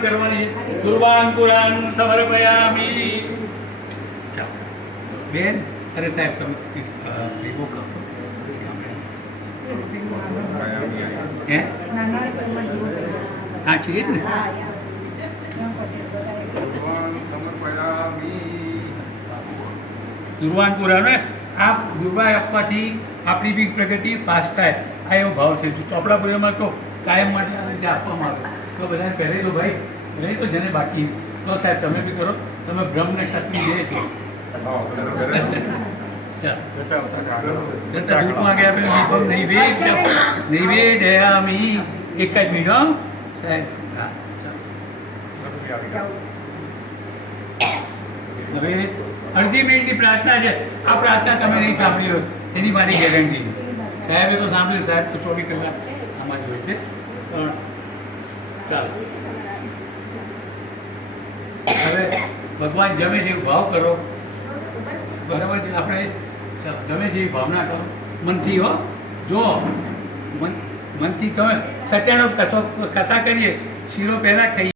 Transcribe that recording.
પણ કરવાની. છે કુરબાન કુરાન સમર્પયામી બેન, અરે સાહેબ, તમે ભેગો કરો. હે? હા, છે ને? આ દુર્વા આપવાથી આપણી બી પ્રગતિ ફાસ્ટ થાય. આ એવો ભાવ છે. ચોપડા પુરામાં તો કાયમ માટે આ રીતે આપવામાં આવે તો બધાને પહેરે તો ભાઈ રહી તો જેને બાકી. તો સાહેબ, તમે બી કરો. તમે બ્રહ્મને શક્તિ દે છો. ચાલો. જતા દૂધમાં ગયા આપણે દીપક નૈવેદ્ય નૈવેદ્યામી એક જ મિનિટ, હો. સાહેબ, હા, ચાલો. હવે અડધી મિનિટની પ્રાર્થના છે. આ પ્રાર્થના તમે નહીં સાંભળી હોય. એની મારી ગેરંટી સાહેબે તો સાંભળ્યું. સાહેબ, તો ચોવીસ કલાક આમાં જ હોય છે. પણ ચાલો. હવે ભગવાન જમે જેવું ભાવ કરો. બરાબર આપણે ગમે જેવી ભાવના કરો. મનથી, હો. જો મન, મનથી તમે સત્યાનો કથો, કથા કરીએ. શીરો પહેલાં ખાઈએ.